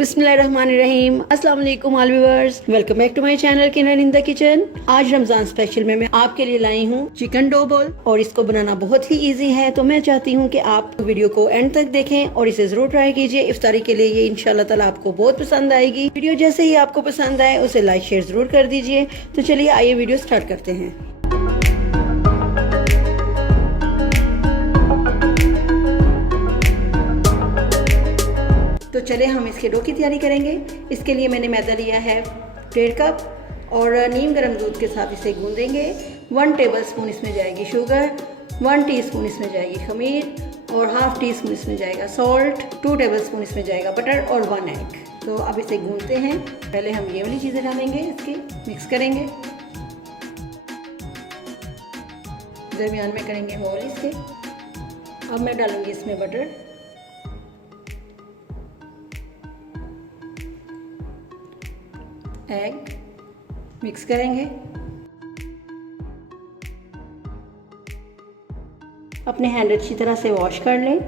बिस्मिल्लाहिर्रहमानिर्रहीम। अस्सलाम वालेकुम all viewers, welcome back to my channel Kiran in the kitchen. आज रमजान स्पेशल में मैं आपके लिए लाई हूँ चिकन डो बॉल और इसको बनाना बहुत ही इजी है। तो मैं चाहती हूँ कि आप वीडियो को एंड तक देखें और इसे जरूर ट्राई कीजिए। इफ्तारी के लिए ये इंशाल्लाह ताला आपको बहुत पसंद आएगी। वीडियो जैसे ही आपको पसंद आए उसे लाइक शेयर जरूर कर दीजिए। तो चलिए आइए वीडियो स्टार्ट करते हैं। तो चले हम इसके डो की तैयारी करेंगे। इसके लिए मैंने मैदा लिया है 1.5 कप और नीम गर्म दूध के साथ इसे गूंदेंगे। 1 टेबलस्पून इसमें जाएगी शुगर, 1 टीस्पून इसमें जाएगी खमीर और हाफ टी स्पून इसमें जाएगा सॉल्ट, 2 टेबलस्पून इसमें जाएगा बटर और 1 एग। तो अब इसे गूंदते हैं। पहले हम ये वाली चीज़ें डालेंगे, इसकी मिक्स करेंगे, दरमियान में करेंगे होल इसके। अब मैं डालूंगी इसमें बटर, एग, मिक्स करेंगे। अपने हैंड अच्छी तरह से वॉश कर लें।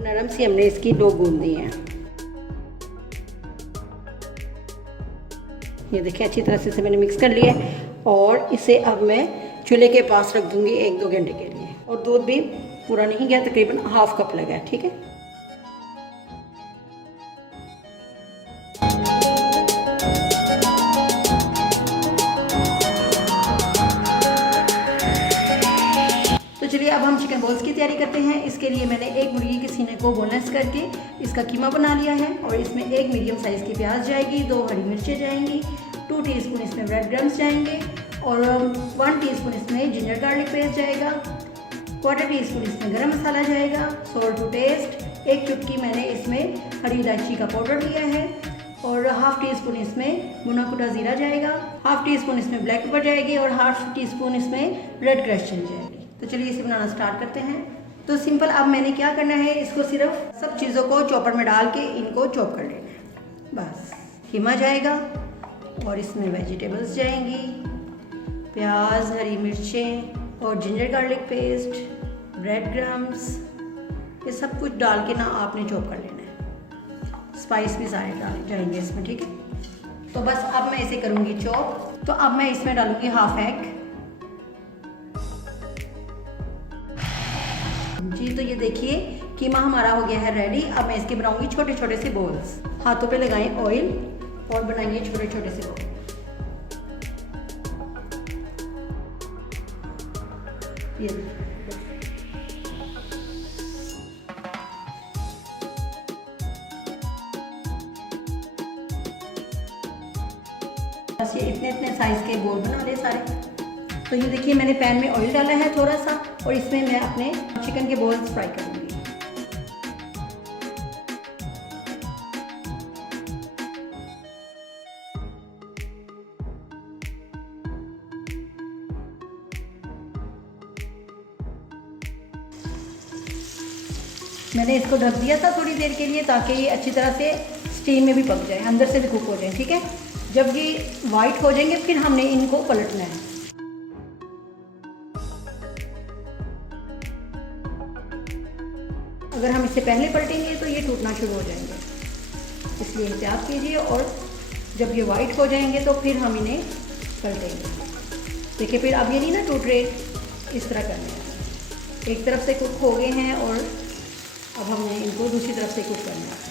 नरम सी हमने इसकी डो गूंदी है। ये देखिए अच्छी तरह से इसे मैंने मिक्स कर लिया है और इसे अब मैं चूल्हे के पास रख दूंगी 1-2 घंटे के लिए। और दूध भी पूरा नहीं गया, तकरीबन हाफ कप लगा है, ठीक है। तो चलिए अब हम चिकन बॉल्स की तैयारी करते हैं। इसके लिए मैंने एक मुर्गी के सीने को बोनलेस करके इसका कीमा बना लिया है और इसमें एक मीडियम साइज़ की प्याज जाएगी, 2 हरी मिर्चें जाएंगी, 2 टीस्पून इसमें ब्रेड क्रम्स जाएंगे और 1 टीस्पून इसमें जिंजर गार्लिक पेस्ट जाएगा, 1/4 टीस्पून इसमें गरम मसाला जाएगा, सॉल्ट टू टेस्ट, 1 चुटकी मैंने इसमें हरी इलायची का पाउडर लिया है और हाफ टी स्पून इसमें भुना कुटा ज़ीरा जाएगा, हाफ टी स्पून इसमें ब्लैक पेपर जाएगी और हाफ टी स्पून इसमें रेड क्रश चिली जाएगी। तो चलिए इसे बनाना स्टार्ट करते हैं। तो सिंपल अब मैंने क्या करना है, इसको सिर्फ सब चीज़ों को चॉपर में डाल के इनको चॉप कर लेना है बस। कीमा जाएगा और इसमें वेजिटेबल्स जाएंगी, प्याज, हरी मिर्चें और ginger garlic paste, bread crumbs, ये सब कुछ डाल के ना आपने चॉप कर लेना है। स्पाइस भी सारे डाल जाएंगे इसमें, ठीक है। तो बस अब मैं इसे करूँगी चॉप। तो अब मैं इसमें डालूँगी हाफ एग जी। तो ये देखिए कीमा हमारा हो गया है रेडी। अब मैं इसके बनाऊंगी छोटे छोटे से बॉल्स। हाथों पे लगाएं ऑयल और बनाइए छोटे छोटे से बॉल। ये बस ये इतने इतने साइज के बॉल बना ले सारे। तो ये देखिए मैंने पैन में ऑयल डाला है थोड़ा सा और इसमें मैं अपने चिकन के बॉल्स फ्राई करूँगी। मैंने इसको ढक दिया था थोड़ी देर के लिए ताकि ये अच्छी तरह से स्टीम में भी पक जाए, अंदर से भी कुक हो जाए, ठीक है। जब ये वाइट हो जाएंगे फिर हमने इनको पलटना है। अगर हम इससे पहले पलटेंगे तो ये टूटना शुरू हो जाएंगे, इसलिए एहतियात कीजिए। और जब ये वाइट हो जाएंगे तो फिर हम इन्हें पलटेंगे। देखिए फिर अब ये नहीं ना टूट रहे, इस तरह करना है। एक तरफ से कुक हो गए हैं और अब हमने इनको दूसरी तरफ से कुक करना है।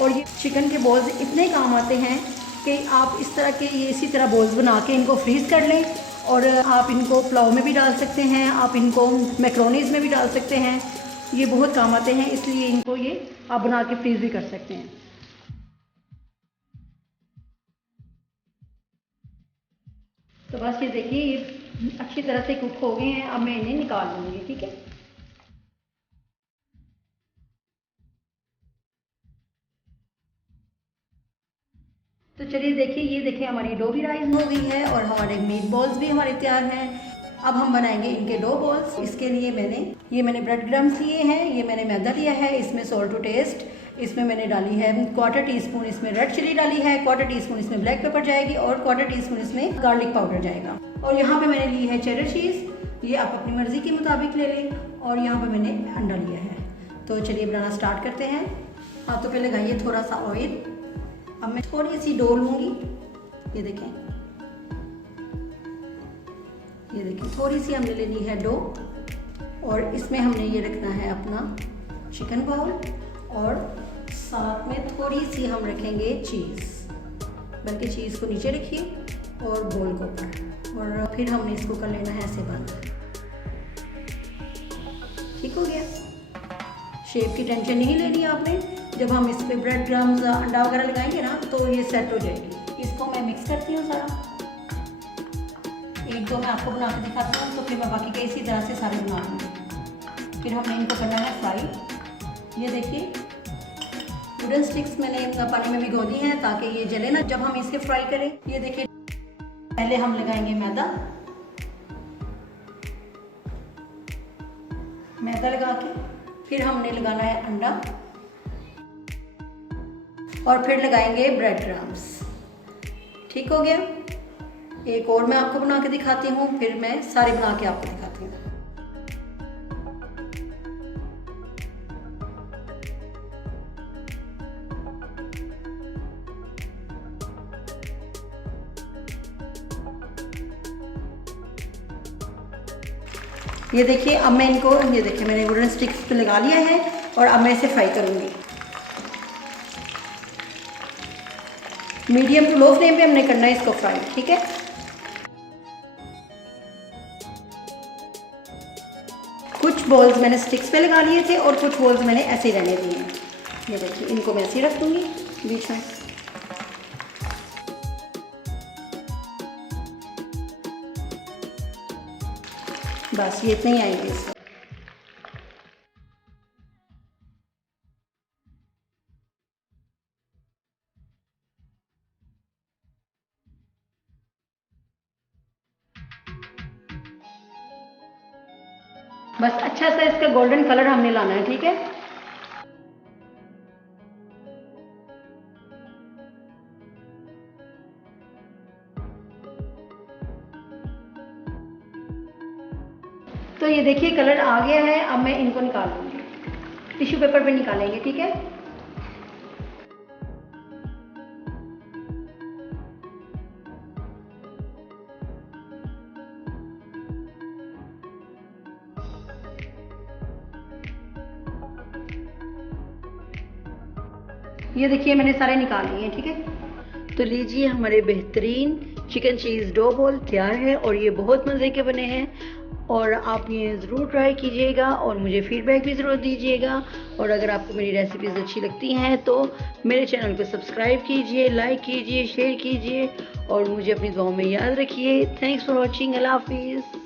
और ये चिकन के बॉल्स इतने काम आते हैं कि आप इस तरह के ये इसी तरह बॉल्स बना के इनको फ्रीज़ कर लें और आप इनको पुलाव में भी डाल सकते हैं, आप इनको मैक्रोनीज में भी डाल सकते हैं। ये बहुत काम आते हैं, इसलिए इनको ये आप बना के फ्रीज़ भी कर सकते हैं। तो बस ये देखिए ये अच्छी तरह से कुक हो गए हैं। अब मैं इन्हें निकाल लूँगी, ठीक है। तो चलिए देखिए ये देखिए हमारी डो भी राइस हो गई है और हमारे मीट बॉल्स भी हमारे तैयार हैं। अब हम बनाएंगे इनके डो बॉल्स। इसके लिए मैंने ब्रेड क्रम्स लिए हैं, ये मैंने मैदा लिया है, इसमें सॉल्ट टू टेस्ट, इसमें मैंने डाली है 1/4 टीस्पून इसमें रेड चिली डाली है, 1/4 टीस्पून इसमें ब्लैक पेपर जाएगी और 1/4 टीस्पून इसमें गार्लिक पाउडर जाएगा। और यहाँ पे मैंने ली है चेडर चीज़, ये आप अपनी मर्ज़ी के मुताबिक ले लें। और यहाँ पे मैंने अंडा लिया है। तो चलिए बनाना स्टार्ट करते हैं। हाथों पे लगाइए थोड़ा सा ऑयल। अब मैं थोड़ी सी डो लूँगी, ये देखें, थोड़ी सी हमने लेनी है डो और इसमें हमने ये रखना है अपना चिकन बॉल और साथ में थोड़ी सी हम रखेंगे चीज़, बल्कि चीज़ को नीचे रखिए और बॉल को ऊपर, और फिर हमने इसको कर लेना है ऐसे बंद। ठीक हो गया। शेप की टेंशन नहीं लेनी आपने। जब हम इस पे ब्रेड क्रम्स अंडा वगैरह लगाएंगे ना तो ये सेट हो जाएगी। इसको मैं मिक्स करती हूँ सारा, एक दो मैं आपको बना के दिखाती हूँ, तो फिर मैं बाकी के इसी तरह से सारे बना लूँगी। फिर हमने इनको करना है फ्राई। ये देखिए वुडन स्टिक्स मैंने पानी में भिगो दी हैं ताकि ये जले ना जब हम इसे फ्राई करें। ये देखिए पहले हम लगाएंगे मैदा लगा के, फिर हमने लगाना है अंडा और फिर लगाएंगे ब्रेड क्रम्स। ठीक हो गया। एक और मैं आपको बना के दिखाती हूँ, फिर मैं सारे बना के आपको दिखाती हूँ। ये देखिए अब मैं इनको, ये देखिए मैंने वुडन स्टिक्स पे लगा लिया है और अब मैं इसे फ्राई करूँगी। मीडियम टू लो फ्लेम पे हमने करना है इसको फ्राई। ठीक है। कुछ बॉल्स मैंने स्टिक्स पे लगा लिए थे और कुछ बॉल्स मैंने ऐसे ही रहने दिए हैं। ये देखिए इनको मैं ऐसे ही रख दूँगी बीच में। बस ये इतने ही आएंगे इसमें। बस अच्छा सा इसका गोल्डन कलर हमने लाना है। ठीक है। तो ये देखिए कलर आ गया है। अब मैं इनको निकाल लूँगी, टिश्यू पेपर पे निकालेंगे। ठीक है। ये देखिए मैंने सारे निकाल लिए हैं। ठीक है। तो लीजिए हमारे बेहतरीन चिकन चीज़ डो बॉल तैयार है और ये बहुत मज़े के बने हैं और आप ये ज़रूर ट्राई कीजिएगा और मुझे फीडबैक भी ज़रूर दीजिएगा। और अगर आपको मेरी रेसिपीज़ अच्छी लगती हैं तो मेरे चैनल को सब्सक्राइब कीजिए, लाइक कीजिए, शेयर कीजिए और मुझे अपनी दुआओं में याद रखिए। Thanks for watching. अल्लाह हाफिज़।